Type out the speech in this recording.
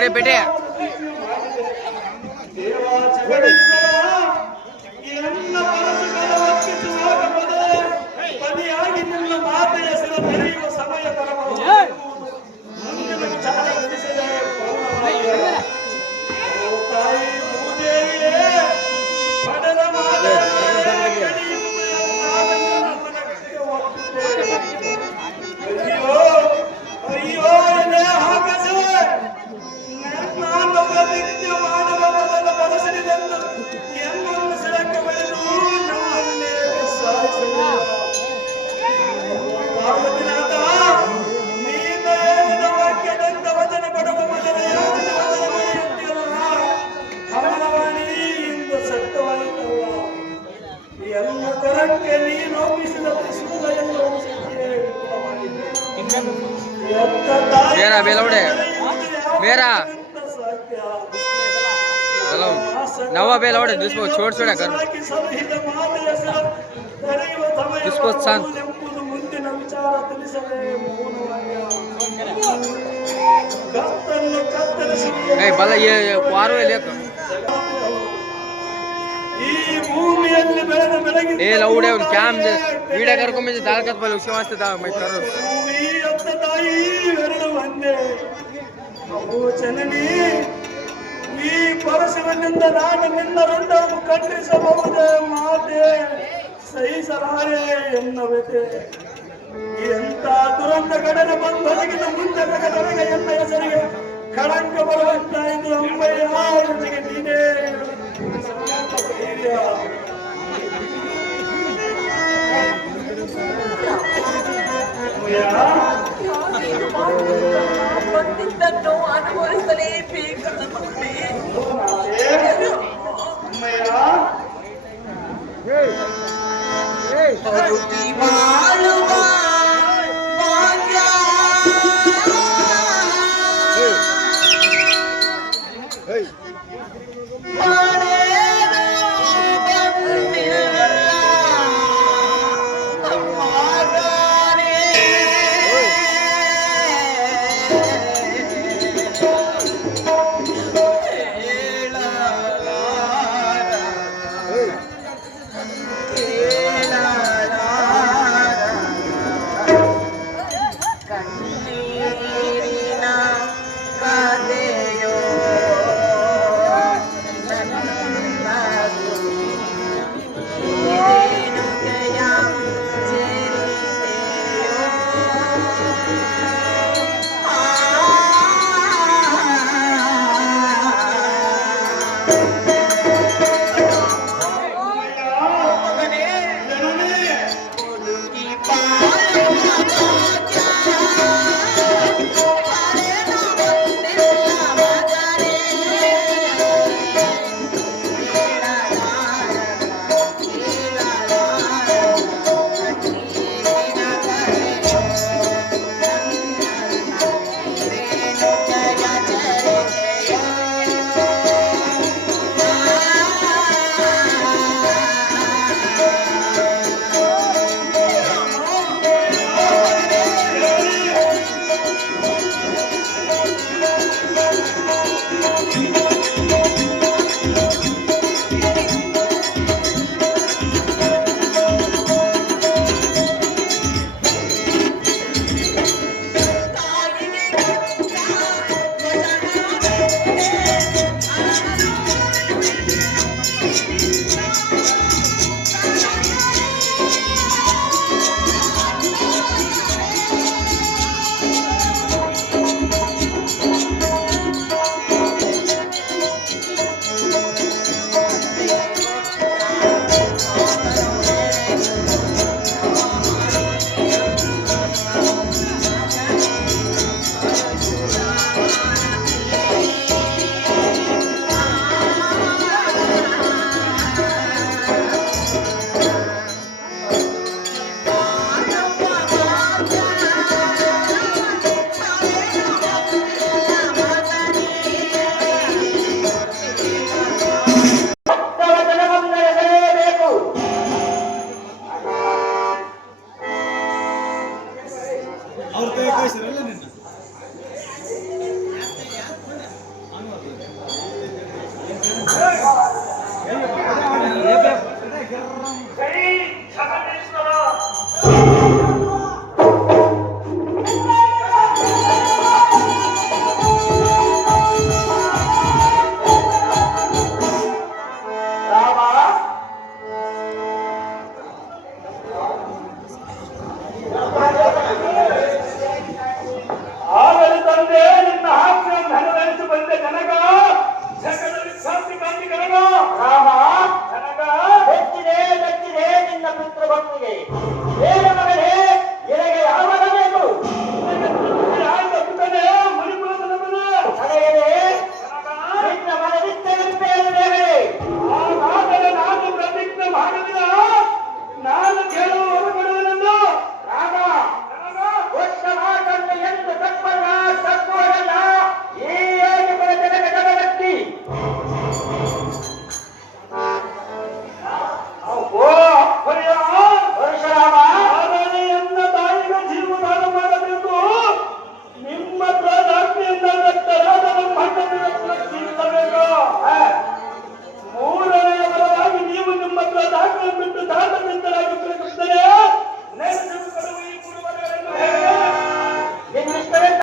రేపు పెట్టే ತಾಯಿ ಬೇಡ, ಬೇಲವಡೆ. ಬೇಡ. ಸಾಧ್ಯ चलो नवा बेल आवडे दुसरो छोड छोड्या कर ದುಷ್ಪೋ ಶಾಂತ್. ಮುಂದಿನ ವಿಚಾರ ತಿಳಿಸಲೇ ಕತ್ತನ್ನು ಕತ್ತರಿಸಿ ಏ ಬಲ ವಾರ ಲೇಕ ಈ ಭೂಮಿಯಲ್ಲಿ ಬೆಳೆದ ಬೆಳಗಿನ ए लवडे ಕ್ಯಾಮ್ ವಿಡಿಯೋ ಕರ್ಕೊಂಡ್ ಬಂದು ದಾಲ್ಕತ್ ಬಲ ಉಸಿ ವಾಸ್ತೆ ದಾ ಮೈ ಕರೋ ಪ್ರಭು ಜನನಿ, ಈ ಪರಶುವಿನಿಂದ ನಾನು ನಿನ್ನ ರುಂಡನ್ನು ಕಟ್ಟಿಸಬಹುದೇ ಮಾತೆ ಸಹಿಸಲಾರೆ ಎನ್ನಬೇಕೆ ಎಂತ ದುರಂತ ಘಟನೆ ಬಂದೊದಗಿನ ಮುಂದೆ ನನಗೆ ಎನ್ನ ಹೆಸರಿಗೆ ಕಳಂಕ ಬರುವಂತ ಇದು ಅಮ್ಮಯ್ಯ, ನನಗೆ ನೀನೇ Yeah. నన్ను అనుభవిస్తలే పీకలే